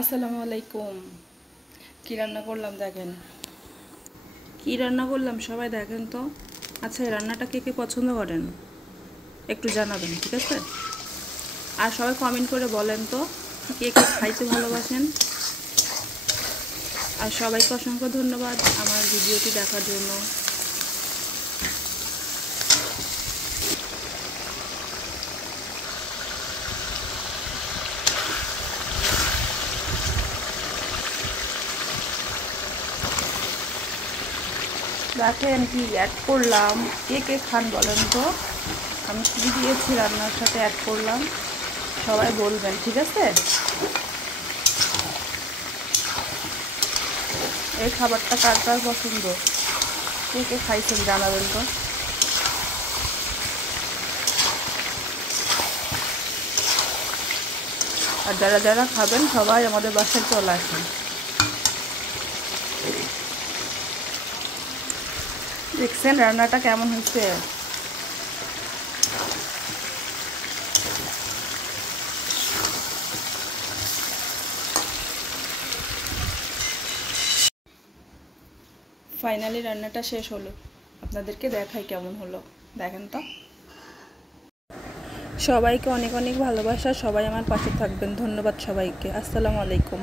আসসালামু আলাইকুম। কি রান্না করলাম দেখেন, কি রান্না করলাম সবাই দেখেন তো। আচ্ছা, এই রান্নাটা কে কে পছন্দ করেন একটু জানাবেন, ঠিক আছে? আর সবাই কমেন্ট করে বলেন তো কে কে খাইতে ভালোবাসেন। আর সবাইকে অসংখ্য ধন্যবাদ আমার ভিডিওটি দেখার জন্য। দেখেন কি অ্যাড করলাম, কে কে খান বলেন তো। আমি কি দিয়েছি রান্নার সাথে অ্যাড করলাম, সবাই বলবেন, ঠিক আছে? এই খাবারটা কার কার পছন্দ, কে কে খাইছেন জানাবেন তো। আর যারা যারা খাবেন সবাই আমাদের বাসায় চলে আসেন। দেখছেন রান্নাটা কেমন হয়েছে? ফাইনালি রান্নাটা শেষ হলো, আপনাদেরকে দেখাই কেমন হলো। দেখেন তো। সবাইকে অনেক অনেক ভালোবাসা, সবাই আমার পাশে থাকবেন। ধন্যবাদ সবাইকে। আসসালামু আলাইকুম।